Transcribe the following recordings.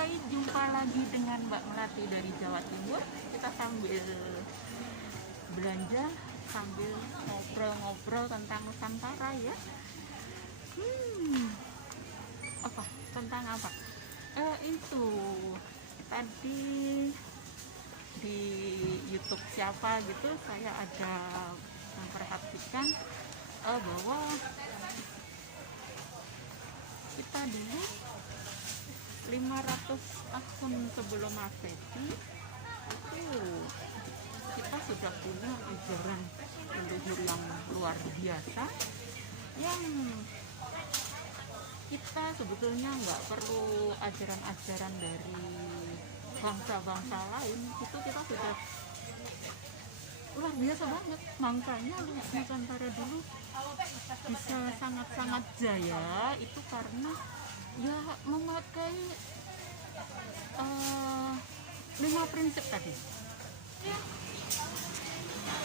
Hai, jumpa lagi dengan Mbak Melati dari Jawa Timur. Kita sambil belanja, sambil ngobrol-ngobrol tentang Nusantara ya. Apa? Tentang apa? Itu tadi di YouTube siapa gitu, saya ada memperhatikan bahwa kita dulu 500 tahun sebelum Masehi itu kita sudah punya ajaran leluhur yang luar biasa, yang kita sebetulnya nggak perlu ajaran-ajaran dari bangsa-bangsa lain. Itu kita sudah luar biasa banget. Makanya Nusantara dulu bisa sangat-sangat jaya itu karena ya memakai 5 prinsip tadi ya.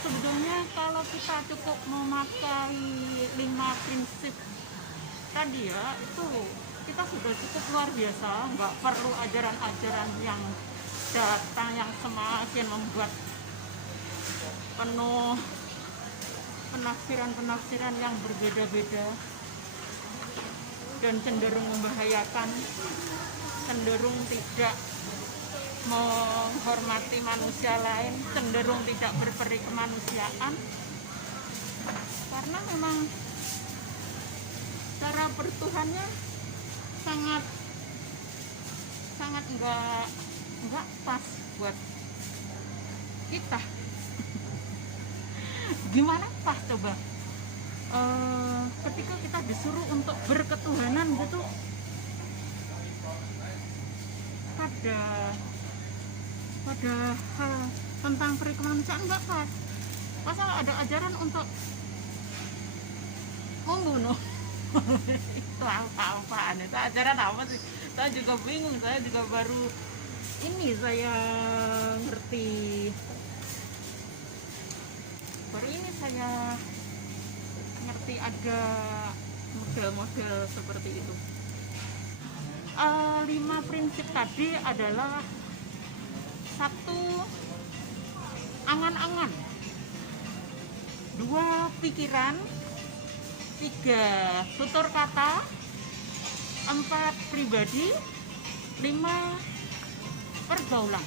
Sebetulnya kalau kita cukup memakai 5 prinsip tadi ya, itu kita sudah cukup luar biasa. Nggak perlu ajaran-ajaran yang datang yang semakin membuat penuh penafsiran-penafsiran yang berbeda-beda dan cenderung membahayakan, cenderung tidak menghormati manusia lain, cenderung tidak berperi kemanusiaan, karena memang cara bertuhannya sangat enggak pas buat kita. Gimana pas coba? Ketika kita disuruh untuk berketuhanan gitu, pada hal tentang perikemanusiaan nggak pas. Masa ada ajaran untuk membunuh? Itu apa-apaan? Itu ajaran apa sih? Saya juga bingung, saya juga baru ini saya ngerti. Baru ini saya ngerti ada model-model seperti itu. 5 prinsip tadi adalah: 1, angan-angan; 2, pikiran; 3, tutur kata; 4, pribadi; 5, pergaulan.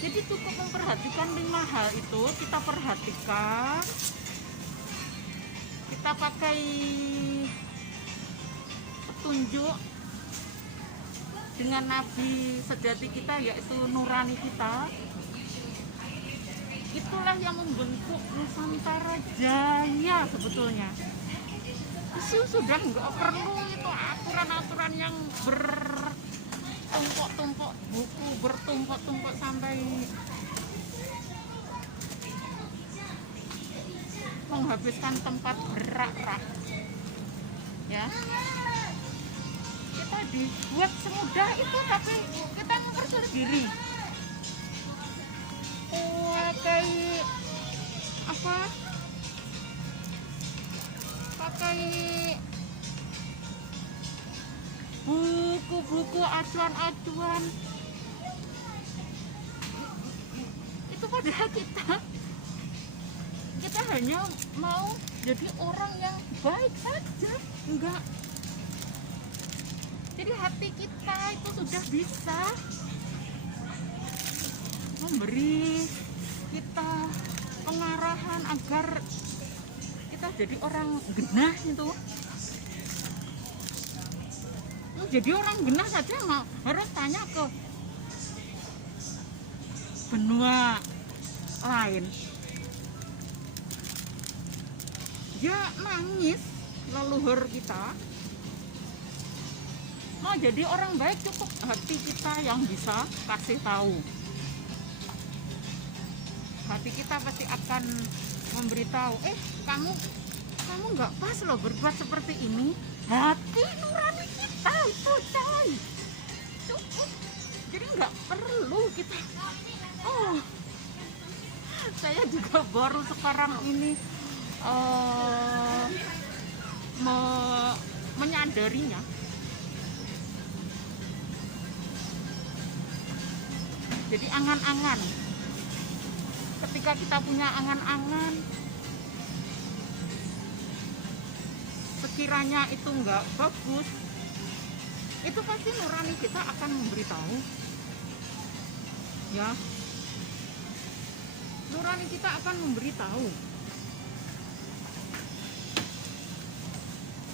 Jadi cukup memperhatikan 5 hal itu, kita perhatikan, kita pakai petunjuk dengan nabi sejati kita, yaitu nurani kita. Itulah yang membentuk Nusantara jaya sebetulnya. Itu sudah nggak perlu itu aturan-aturan yang bertumpuk-tumpuk, buku bertumpuk-tumpuk sampai menghabiskan tempat gerak-rak ya. Kita dibuat semudah itu, tapi kita mempersulit diri. Pakai apa? Pakai buku-buku acuan-acuan itu, padahal kita hanya mau jadi orang yang baik saja, enggak. Jadi hati kita itu sudah bisa memberi kita pengarahan agar kita jadi orang genah itu. Jadi orang genah saja harus tanya ke benua lain. Dia nangis leluhur kita. Mau jadi orang baik cukup hati kita yang bisa kasih tahu. Hati kita pasti akan memberitahu, kamu nggak pas loh berbuat seperti ini. Hati nurani kita itu coy, cukup. Jadi nggak perlu kita. Saya juga baru sekarang ini menyadarinya. Jadi angan-angan, ketika kita punya angan-angan, sekiranya itu nggak bagus, itu pasti nurani kita akan memberitahu, ya. Nurani kita akan memberitahu.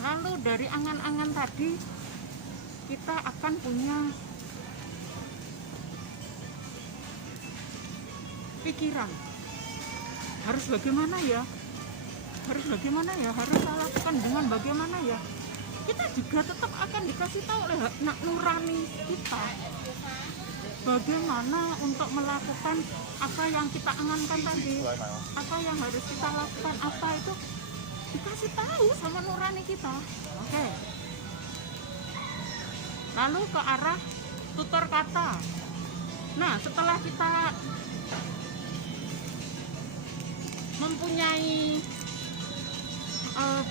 Lalu dari angan-angan tadi kita akan punya pikiran, harus bagaimana ya, harus saya lakukan dengan bagaimana ya. Kita juga tetap akan dikasih tahu oleh nurani kita bagaimana untuk melakukan apa yang kita angankan tadi, apa yang harus kita lakukan, apa itu dikasih tahu sama nurani kita. Oke. Lalu ke arah tutur kata. Nah, setelah kita mempunyai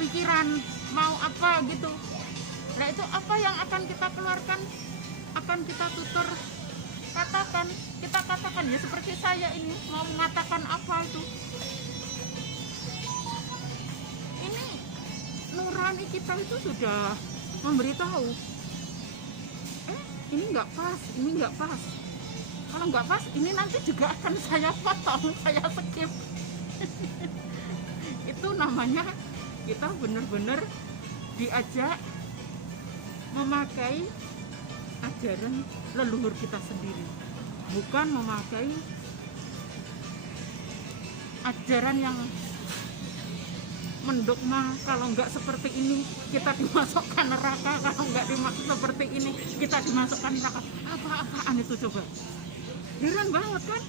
pikiran mau apa gitu, nah itu apa yang akan kita keluarkan, akan kita tutur katakan, kita katakan ya. Seperti saya ini mau mengatakan apa itu, ini nurani kita itu sudah memberitahu, ini nggak pas, ini nggak pas. Kalau nggak pas, ini nanti juga akan saya potong, saya skip. Itu namanya kita benar-benar diajak memakai ajaran leluhur kita sendiri, bukan memakai ajaran yang mendogma. Kalau nggak seperti ini kita dimasukkan neraka, kalau nggak seperti ini kita dimasukkan neraka. Apa-apaan itu coba? Heran banget kan?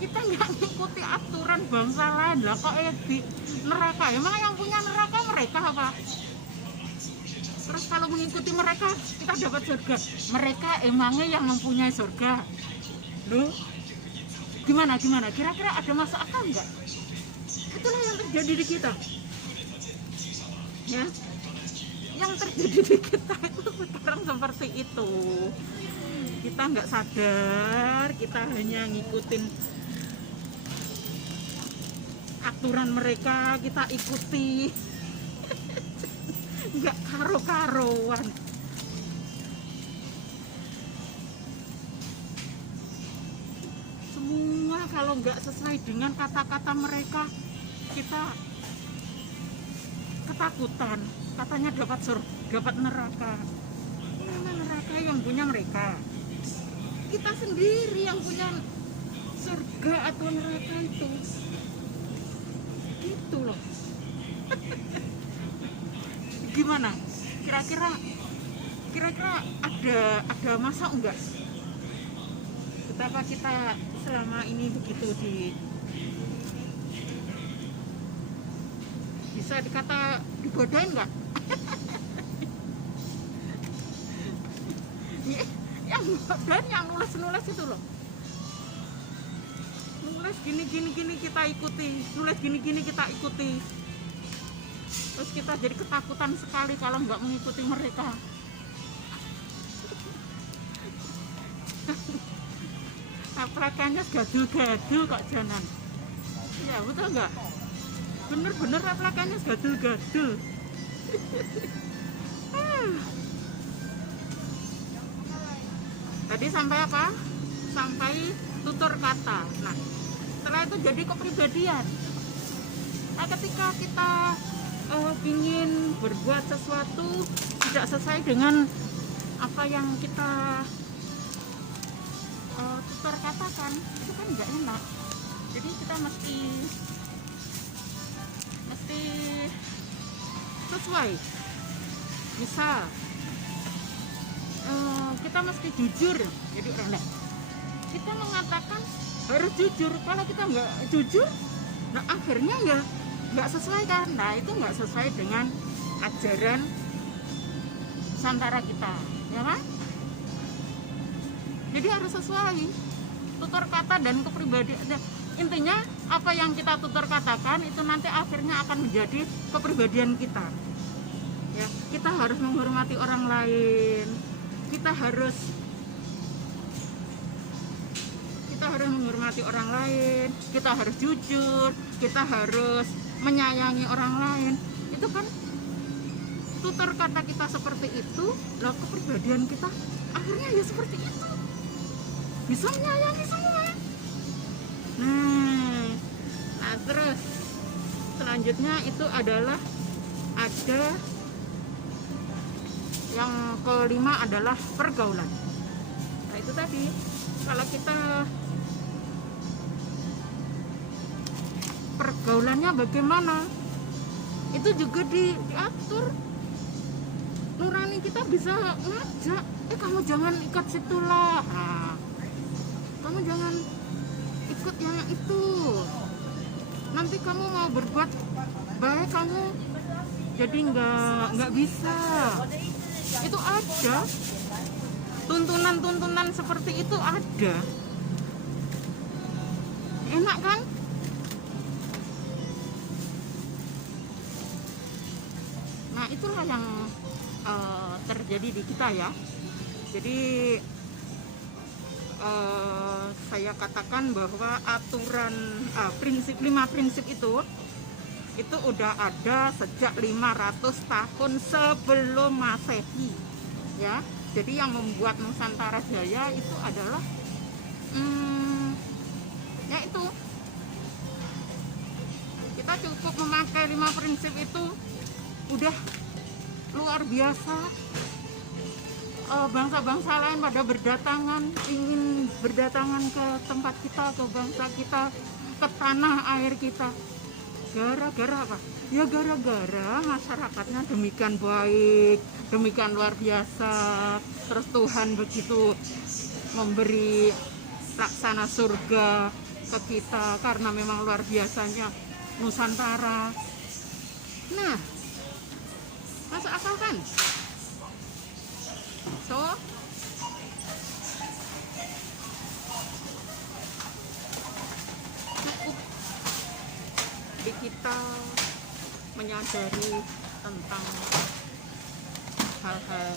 Kita nggak ngikuti aturan bangsa lain lah, kok di neraka. Emang yang punya neraka mereka apa? Terus kalau mengikuti mereka kita dapat surga. Mereka emangnya yang mempunyai surga. Loh, gimana? Kira-kira ada masuk akal nggak? Itulah yang terjadi di kita, ya. Yang terjadi di kita itu sekarang seperti itu. Kita nggak sadar, kita hanya ngikutin aturan mereka, kita ikuti. Nggak karo-karoan. Semua kalau nggak sesuai dengan kata-kata mereka, kita ketakutan. Katanya dapat neraka. Mana neraka yang punya mereka? Kita sendiri yang punya surga atau neraka itu. Gitu loh. Gimana? Kira-kira ada masa enggak? Betapa kita selama ini begitu bisa dikata dibodohin enggak? Yang bodohin yang nulis itu loh. Nulis gini kita ikuti, nulis gini kita ikuti. Terus kita jadi ketakutan sekali kalau nggak mengikuti mereka. Aplakannya gadul-gadul kok janan. Iya betul nggak? Bener-bener aplakannya gadul-gadul. Tadi sampai apa? Sampai tutur kata. Nah, setelah itu jadi kepribadian. Nah, ketika kita ingin berbuat sesuatu tidak sesuai dengan apa yang kita tutur katakan, itu kan nggak enak. Jadi kita mesti sesuai. Misal kita mesti jujur. Jadi orang kita mengatakan harus jujur. Kalau kita nggak jujur, nah akhirnya ya nggak sesuai kan. Nah itu nggak sesuai dengan ajaran Nusantara kita, ya kan? Jadi harus sesuai tutur kata dan kepribadian. Intinya apa yang kita tutur katakan itu nanti akhirnya akan menjadi kepribadian kita. Ya, kita harus menghormati orang lain. Kita harus kita harus menghormati orang lain, kita harus jujur, kita harus menyayangi orang lain. Itu kan tutur kata kita seperti itu, lah kepribadian kita akhirnya ya seperti itu, bisa menyayangi semua. Nah terus selanjutnya itu adalah ada yang kelima adalah pergaulan. Nah itu tadi, kalau kita pergaulannya bagaimana, itu juga diatur. Nurani kita bisa ngajak, kamu jangan ikat situlah, nah, kamu jangan ikut yang itu, nanti kamu mau berbuat baik kamu jadi nggak bisa. Itu ada tuntunan seperti itu, ada. Enak kan? Nah itulah yang terjadi di kita ya. Jadi saya katakan bahwa aturan prinsip 5 prinsip itu udah ada sejak 500 tahun sebelum Masehi ya. Jadi yang membuat Nusantara Jaya itu adalah yaitu kita cukup memakai 5 prinsip itu udah luar biasa. Bangsa-bangsa lain pada berdatangan, ingin berdatangan ke tempat kita, ke bangsa kita, ke tanah air kita. Gara-gara apa? Ya gara-gara masyarakatnya demikian baik, demikian luar biasa. Terus Tuhan begitu memberi laksana surga ke kita karena memang luar biasanya Nusantara. Nah, masuk akal kan? So, cukup di kita menyadari tentang hal-hal